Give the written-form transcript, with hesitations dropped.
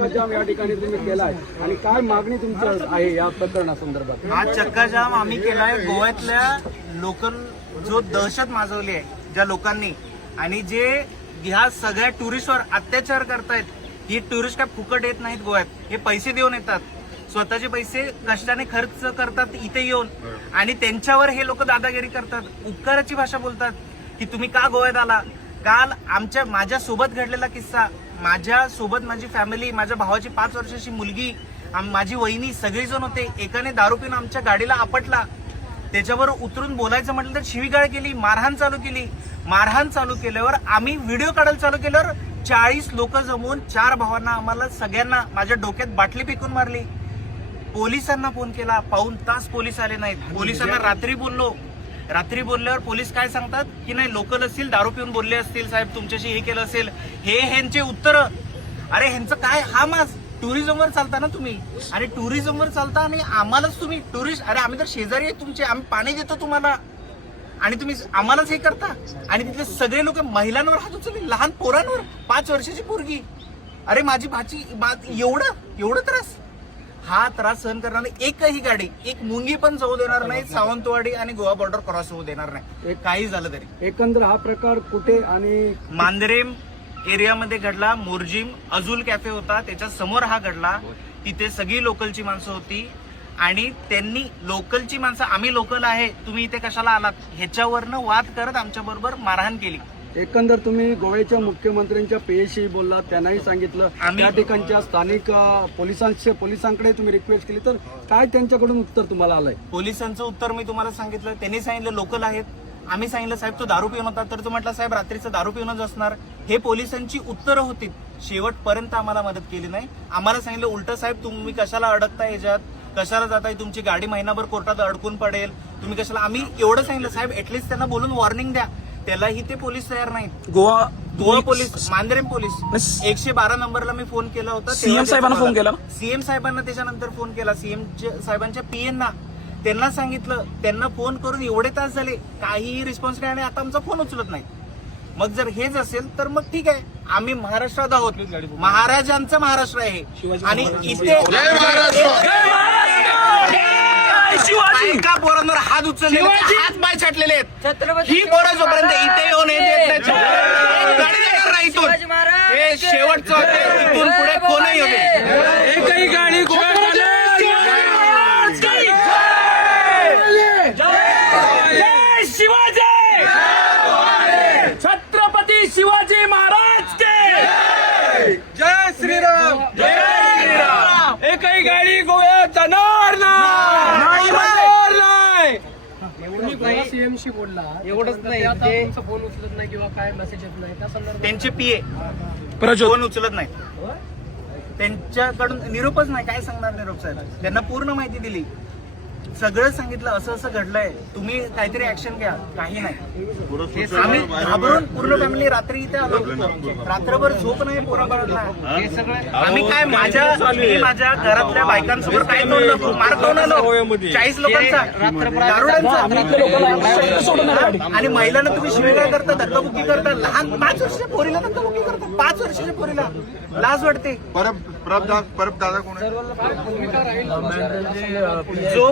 या ठिकाणी तुम्ही केलाय आणि काय मागणी तुमची आहे या प्रकरणासंदर्भात? हा चक्काजाम आम्ही केलाय गोव्यातल्या लोकल जो दहशत माजवली आहे ज्या लोकांनी आणि जे ह्या सगळ्या टुरिस्टवर अत्याचार करतायत. ही टुरिस्ट काय फुकट येत नाहीत गोव्यात, हे पैसे देऊन येतात, स्वतःचे पैसे कष्टाने खर्च करतात इथे येऊन आणि त्यांच्यावर हे लोक दादागिरी करतात, उपकाराची भाषा बोलतात की तुम्ही का गोव्यात आला. काल माझ्या सोबत घडलेला किस्सा, माझ्या सोबत माझी फॅमिली, माझ्या भावाची 5 वर्षाची मुलगी, माझी वहिनी सगळेजण होते. एकाने दारू पिऊन आमच्या गाडीला आपटला, त्याच्यावर उतरून बोलायचं म्हटलं तर शिवीगाळ केली, मारहाण चालू केली. मारहाण चालू केल्यावर आम्ही व्हिडिओ काढायला चालू केल्यावर 40 लोक जमून 4 भावांना आम्हाला सगळ्यांना माझ्या डोक्यात बाटली फेकून मारली. पोलिसांना फोन केला, पाऊण तास पोलीस आले नाहीत. पोलिसांना रात्री बोलल्यावर पोलीस काय सांगतात की नाही लोकल असतील, दारू पिऊन बोलले असतील, साहेब तुमच्याशी हे केलं असेल, हे ह्यांचे उत्तर. अरे ह्यांचं काय, हा मास टुरिझमवर चालता ना तुम्ही, आणि टुरिझमवर चालता आणि आम्हालाच तुम्ही टुरिस्ट, अरे आम्ही तर शेजारी आहे तुमचे, आम्ही पाणी देतो तुम्हाला आणि तुम्ही आम्हालाच हे करता. आणि तिथले सगळे लोक महिलांवर हात उचलले, लहान पोरांवर, 5 वर्षाची पोरगी. अरे माझी भाची, एवढं त्रास. हा त्रास सहन करणार नाही एकही गाडी, एक मुंगी पण जाऊ देणार नाही सावंतवाडी आणि गोवा बॉर्डर क्रॉस होऊ देणार नाही, काही झालं तरी. एकंदर हा प्रकार कुठे आणि मांजरेम एरियामध्ये घडला. मोरजिम अजूल कॅफे होता, त्याच्या समोर हा घडला. तिथे सगळी लोकलची माणसं होती आणि त्यांनी लोकलची माणसं, आम्ही लोकल आहे तुम्ही इथे कशाला आलात, ह्याच्यावरनं वाद करत आमच्या बरोबर मारहाण केली. एकंदर तुम्ही गोव्याच्या मुख्यमंत्र्यांच्या पेशी बोललात, त्यांनाही सांगितलं, त्या ठिकाणच्या स्थानिक पोलिसांकडे तुम्ही रिक्वेस्ट केली, तर काय त्यांच्याकडून उत्तर तुम्हाला आलंय? पोलिसांचं उत्तर मी तुम्हाला सांगितलं, त्यांनी सांगितलं लोकल आहेत. आम्ही सांगितलं साहेब तो दारू पिऊन होता, तर तो म्हटला साहेब रात्रीचं दारू पिऊनच असणार. हे पोलिसांची उत्तरं होती. शेवटपर्यंत आम्हाला मदत केली नाही. आम्हाला सांगितलं उलट साहेब तुम्ही कशाला अडकताय याच्यात, कशाला जाताय, तुमची गाडी महिनाभर कोर्टात अडकून पडेल, तुम्ही कशाला. आम्ही एवढं सांगितलं साहेब ऍटलीस्ट त्यांना बोलून वॉर्निंग द्या. त्यालाही ते पोलीस तयार नाहीत. गोवा पोलीस, मांजरेम पोलीस 112 नंबरला मी फोन केला होता. सीएम साहेबांना फोन केला, सीएम साहेबांना त्याच्यानंतर फोन केला, सीएम साहेबांच्या पीएनना. त्यांना सांगितलं, त्यांना फोन करून एवढे तास झाले, काहीही रिस्पॉन्स नाही आणि आता आमचा फोन उचलत नाही. मग जर हेच असेल तर मग ठीक आहे, आम्ही महाराष्ट्रात आहोत, महाराजांचं महाराष्ट्र आहे आणि इथे एका पोरांवर हात उचलले, हात पाय छाटलेले आहेत. ही पोरं जोपर्यंत इथे येऊन इथून हे शेवटचं होते, इथून पुढे कोणही होते एकही गाडी छत्रपती शिवाजी महाराज के जय श्रीराम, जय श्रीराम. एकही गाडी गोव्यात जाणार नाही. सीएमशी बोलला, एवढंच नाही, तुमचा फोन उचलत नाही किंवा काय मेसेज येत नाही, त्या संदर्भात त्यांचे पीए फोन उचलत नाही, त्यांच्याकडून निरोपच नाही. काय सांगणार निरोप साहेब, त्यांना पूर्ण माहिती दिली, सगळं सांगितलं, असं असं घडलंय, तुम्ही काहीतरी ऍक्शन घ्या. काही नाही. आम्ही घाबरून पूर्ण फॅमिली रात्री इथे आलो, रात्रभर झोप नाही पोराबाळांना. आम्ही काय मी माझ्या घरातल्या बायकांसमोर काय तोडलं, मार खाऊन आलो 40 लोकांचा, दारुड्यांचा. आणि महिलांना तुम्ही शिवीगाळ करता, धक्काबुक्की करता, लहान 5 वर्षाच्या पोरीला धक्काबुक्की करता, 5 वर्षाच्या पोरीला. लाज वाटते. परब दादा कोण आहे? जो